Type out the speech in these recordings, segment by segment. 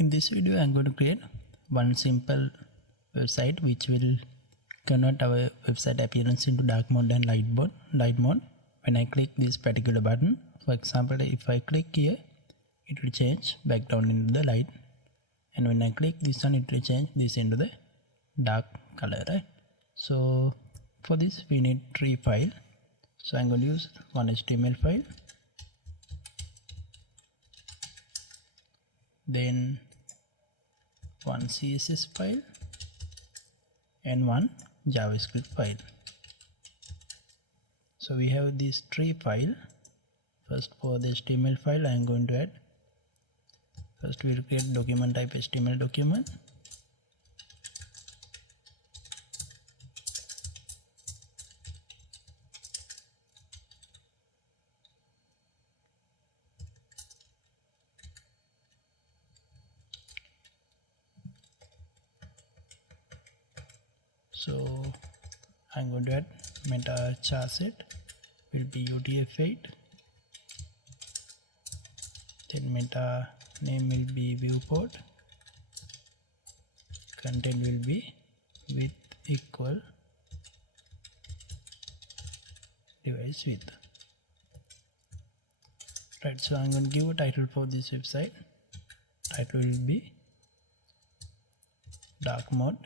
In this video I am going to create one simple website which will convert our website appearance into dark mode and light mode when I click this particular button. For example, if I click here, it will change background into the light, and when I click this one, it will change this into the dark color, right? So for this we need three files. So I'm going to use one HTML file, then one CSS file and one JavaScript file. So we have these three files. First, for the HTML file I am going to add, first we will create document type HTML document. So I'm going to add meta char set will be UTF-8, then meta name will be viewport, content will be width equal device width. Right, so I'm going to give a title for this website. Title will be dark mode.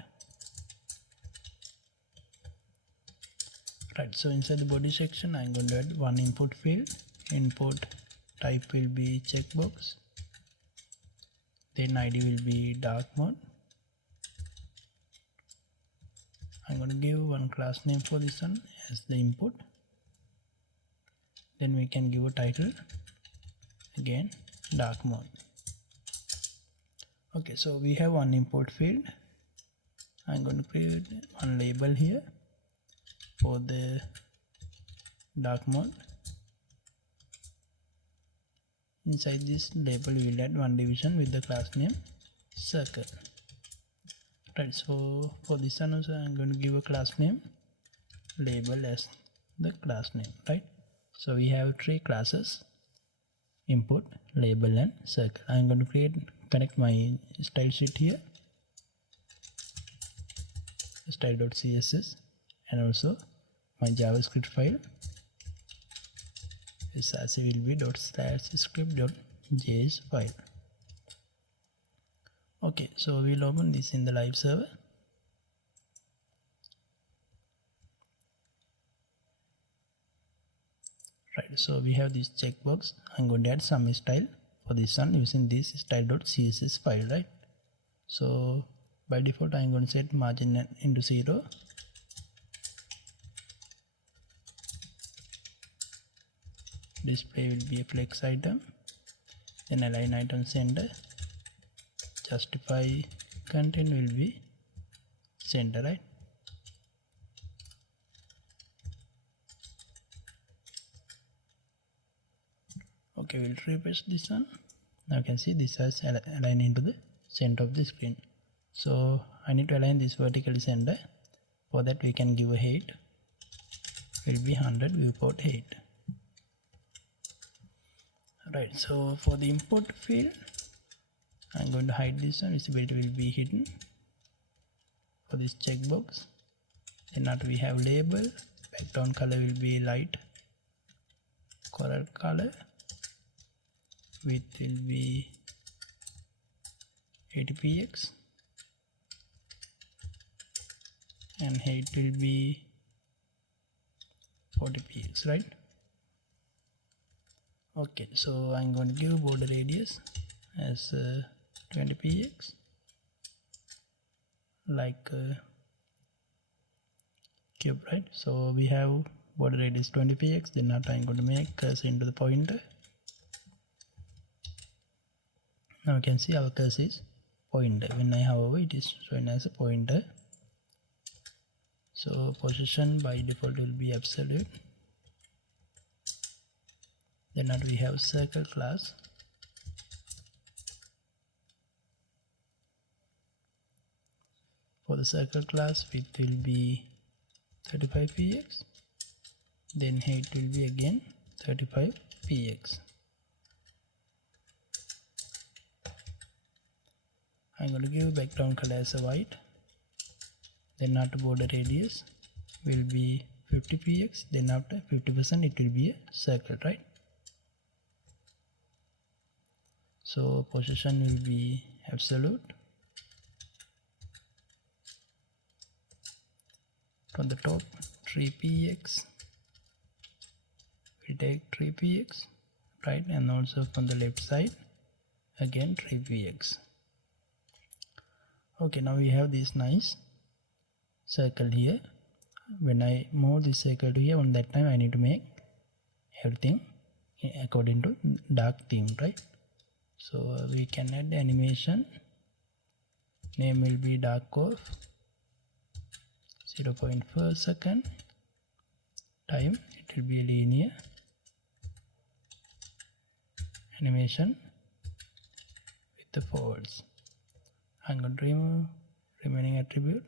Right, so inside the body section I'm going to add one input field. Input type will be checkbox, then ID will be dark mode. I'm going to give one class name for this one as the input. Then we can give a title, again dark mode. Okay, so we have one import field. I'm going to create one label here for the dark mode. Inside this label we will add one division with the class name circle. Right, so for this one also I am going to give a class name label as the class name, right? So we have three classes: input, label and circle. I am going to connect my style sheet here, style.css, and also my JavaScript file is will be .script.js file. Okay, so we'll open this in the live server. Right, so we have this checkbox. I'm going to add some style for this one using this style.css file, right? So by default I'm going to set margin into 0. Display will be a flex item, then align item center, justify content will be center, right? Okay, we'll refresh this one. Now you can see this has aligned into the center of the screen. So I need to align this vertically center. For that we can give a height will be 100 viewport height. Right, so for the input field I'm going to hide this one. Visibility will be hidden for this checkbox. Then after we have label, background color will be light coral color, width will be 80px, and height will be 40px, right? Okay, so I'm going to give border radius as 20px, like cube, right? So we have border radius 20px. Then now I'm going to make cursor into the pointer. Now you can see our cursor is pointer. When I hover, it is shown as a pointer. So position by default will be absolute. Then now we have circle class. For the circle class, width will be 35px, then height will be again 35px. I'm going to give background color as a white. Then after border radius will be 50 px. Then after 50% it will be a circle, right? So position will be absolute. From the top 3px, we take 3px, right? And also from the left side again 3px. Okay, now we have this nice circle here. When I move this circle to here, on that time I need to make everything according to dark theme, right? So we can add the animation. Name will be dark of 0.4 second. Time it will be a linear animation with the forwards. I'm going to remove remaining attribute.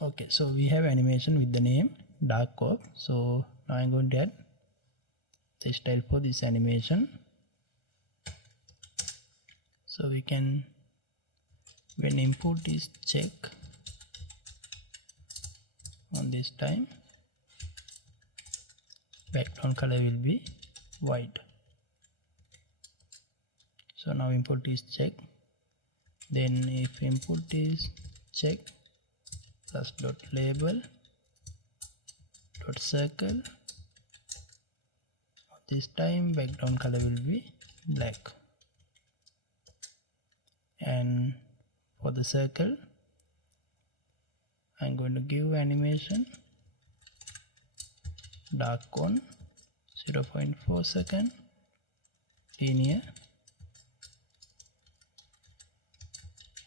Okay, so we have animation with the name dark of. So now I'm going to add the style for this animation. So we can, when input is check, on this time background color will be white. So now input is check. Then if input is check plus dot label dot circle, this time background color will be black. And for the circle I'm going to give animation dark on 0.4 second, linear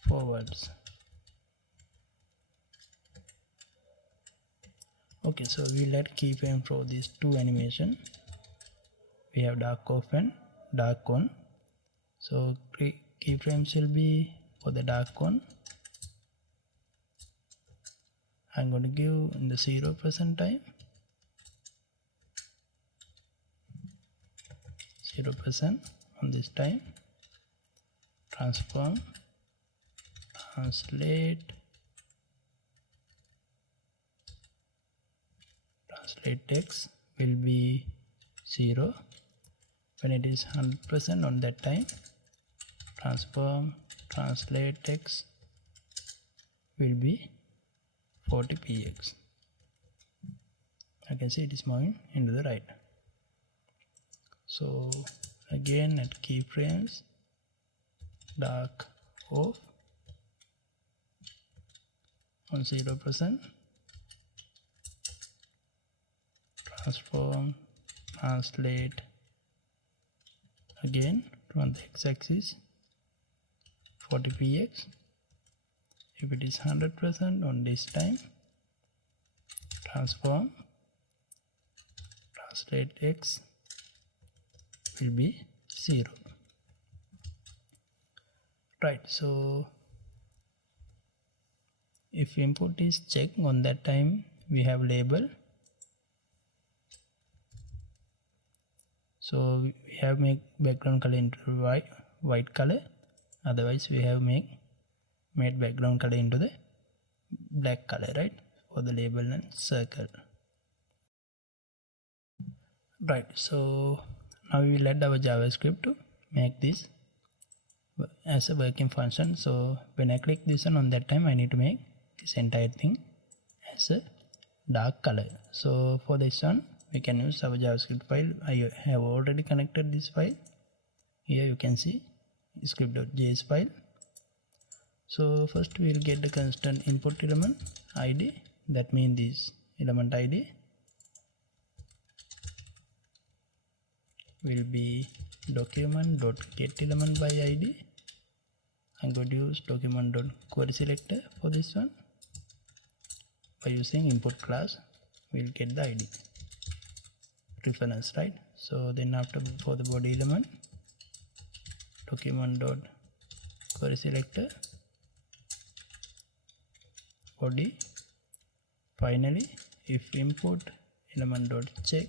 forwards. Okay, so we let keyframe for these two animation. We have dark off and dark on. So keyframes will be for the dark on. I'm going to give in the 0% time, 0% on this time, transform, translate text will be 0. When it is 100% on that time, transform, translate text will be 40 px. I can see it is moving into the right. So again at keyframes, dark off on 0%, transform, translate again on the x-axis 40 px. If it is 100% on this time, transform, translate x will be 0. Right, so if input is check, on that time we have label. So we have make background color into white color, otherwise we have made background color into the black color, right, for the label and circle. Right, so now we will add our JavaScript to make this as a working function. So when I click this one, on that time I need to make this entire thing as a dark color. So for this one we can use our JavaScript file. I have already connected this file. Here you can see script.js file. So first we will get the constant input element id, that means this element id will be document.getElement by id. I'm going to use document.querySelector for this one. By using input class we'll get the id reference, right? So then after, for the body element, document.querySelector body. Finally, if input element dot check,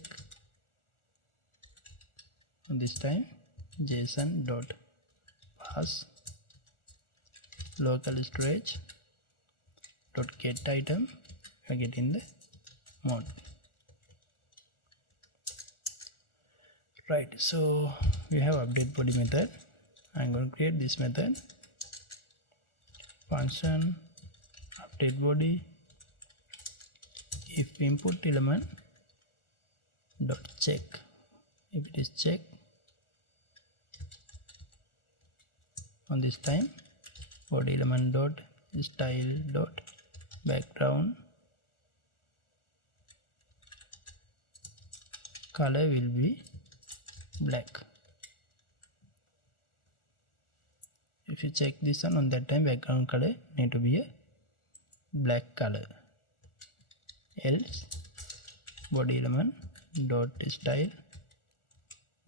this time json dot pass local storage dot get item, we are getting the mode. Right, so we have update body method. I'm going to create this method, function update body if input element dot check. If it is check, on this time body element dot style dot background color will be black. If you check this one, on that time background color need to be a black color, else body element dot style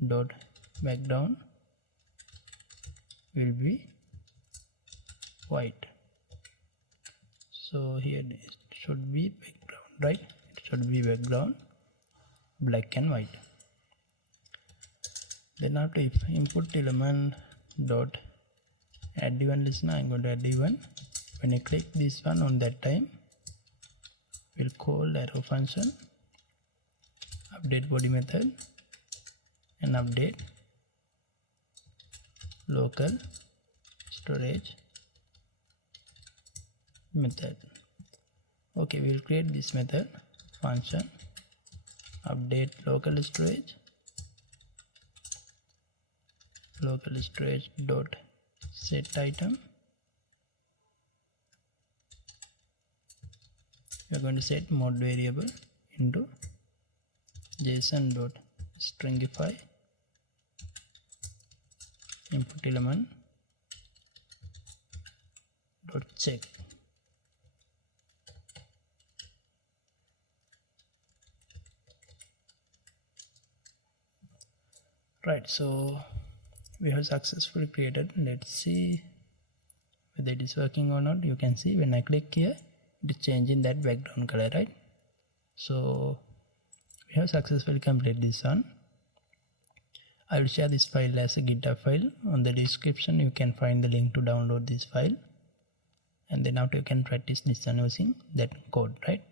dot background will be white. So here it should be background, right? It should be background black and white. Then after if input element dot add event listener, I'm going to add event. When I click this one, on that time we'll call arrow function update body method and update local storage method. Okay, we'll create this method, function update local storage dot set item. We are going to set mode variable into JSON dot stringify input element dot check. Right, so we have successfully created. Let's see whether it is working or not. You can see when I click here, it is changing that background color, right? So we have successfully completed this one. I will share this file as a GitHub file. On the description you can find the link to download this file, and then after you can practice this one using that code, right?